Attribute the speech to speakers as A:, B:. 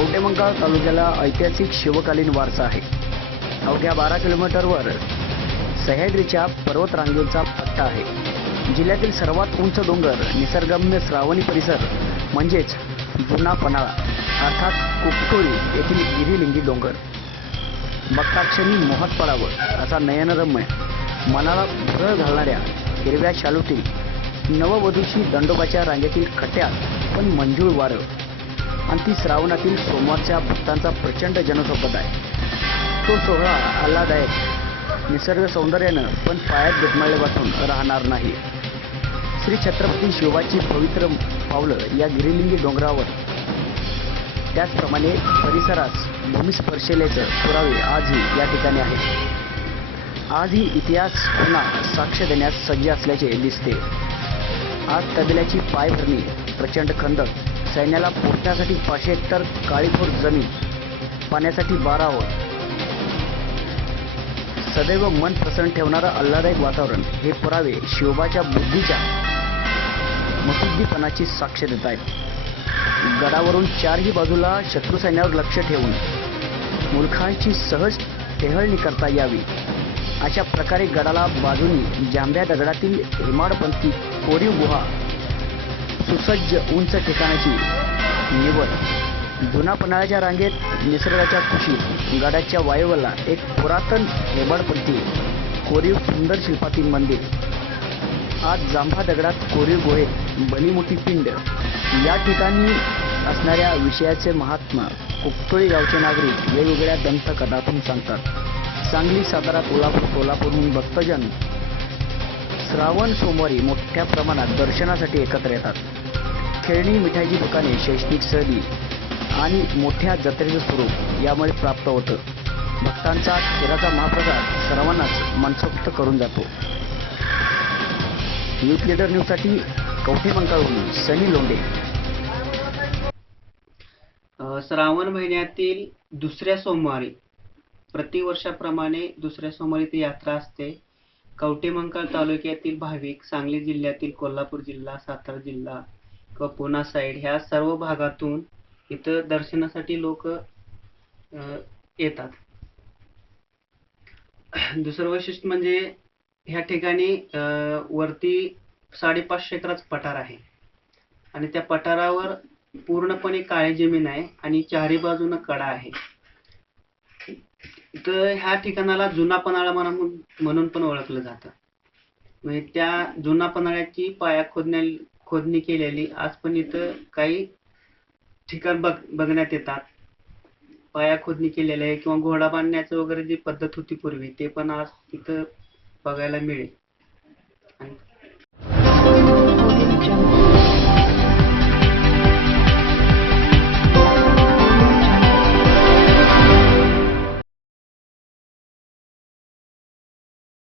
A: कवटेमंकाळ तालुक्याला ऐतिहासिक शिवकालीन वारसा आहे. अवघ्या बारा किलोमीटरवर सह्याद्रीच्या पर्वतरांगेचा पट्टा आहे. जिल्ह्यातील सर्वात उंच डोंगर निसर्गम्य श्रावणी परिसर म्हणजेच जुना पन्हाळा अर्थात कुपटोळी येथील गिरिलिंगी डोंगर. बघताक्षणी मोहात पडावं असा नयनरम्य मनाला भुरळ घालणाऱ्या हिरव्या शालूतील नववधूची दंडोबाच्या रांगेतील खट्यात पण मंजूळ वारं आणि ती श्रावणातील सोमवारच्या भक्तांचा प्रचंड जनसोबत आहे. तो सोहळा आल्हादायक निसर्ग सौंदर्यानं पण पायात गुदमळले वाचून राहणार नाही. श्री छत्रपती शिवाची पवित्र पावलं या गिरिलिंगी डोंगरावर. त्याचप्रमाणे परिसरास भूमिस्पर्शलेचं पुरावे आजही या ठिकाणी आहेत. आजही इतिहास पुन्हा साक्ष देण्यास सज्ज असल्याचे दिसते. आज तबेल्याची पायभरणी प्रचंड खंदक सैन्याला पोचण्यासाठी पाचशे हेक्टर काळीखोर जमीन पाण्यासाठी बारावं सदैव मन प्रसन्न ठेवणारं आल्हादायक वातावरण हे पुरावे शिवबाच्या बुद्धीच्या मसुद्दीपणाची साक्ष देत आहेत. गडावरून चारही बाजूला शत्रू सैन्यावर लक्ष ठेवून मुलखांची सहज टेहळणी करता यावी. अशा प्रकारे गडाला बाजूनी जांभ्या दगडातील हेमाडपंथी कोरीव गुहा सुसज्ज उंच ठिकाणाची निवड. जुना पन्हाळ्याच्या रांगेत निसर्गाच्या कुशीत गडाच्या वायवला एक पुरातन हेमाडपंथी कोरीव सुंदर शिल्पातील मंदिर. आज जांभा दगडात कोरीव गुहेत भलीमोठी पिंड. या ठिकाणी असणाऱ्या विषयाचे महात्मा कुकटोळी गावचे नागरिक वेगवेगळ्या दंतकथातून सांगतात. सांगली सातारा कोल्हापूर कोल्हापूरहून भक्तजन श्रावण सोमवारी मोठ्या प्रमाणात दर्शनासाठी एकत्र येतात. खेळणी मिठाईची दुकाने शैक्षणिक सहली आणि मोठ्या जत्रेचं स्वरूप यामुळे प्राप्त होतं. भक्तांचा खिराचा महाप्रसाद सर्वांनाच मनसोक्त करून जातो. न्यूज लीडर न्यूजसाठी कवठे मंकाळहून सनी लोंढे.
B: श्रावण महिन्यातील दुसऱ्या सोमवारी प्रतिवर्षाप्रमाणे दुसऱ्या सोमवारी ती यात्रा असते. कवटेमंकाळ तालुक्यातील भाविक सांगली जिल्ह्यातील कोल्हापूर जिल्हा सातारा जिल्हा किंवा पुणा साईड ह्या सर्व भागातून इथं दर्शनासाठी लोक येतात. दुसरं वैशिष्ट्य म्हणजे ह्या ठिकाणी वरती साडेपाचशे एकराच पठार आहे. आणि त्या पठारावर पूर्णपणे काळी जमीन आहे आणि चारी बाजूनं कडा आहे. तर ह्या ठिकाणाला जुना पन्हाळा म्हणून म्हणून पण ओळखलं जातं. म्हणजे त्या जुना पन्हाळ्याची पाया खोदण्या खोदणी केलेली आज पण इथं काही ठिकाण बघ बघण्यात येतात. पाया खोदणी केलेली आहे किंवा घोडा बांधण्याचं वगैरे जी पद्धत होती पूर्वी ते पण आज इथं बघायला मिळेल.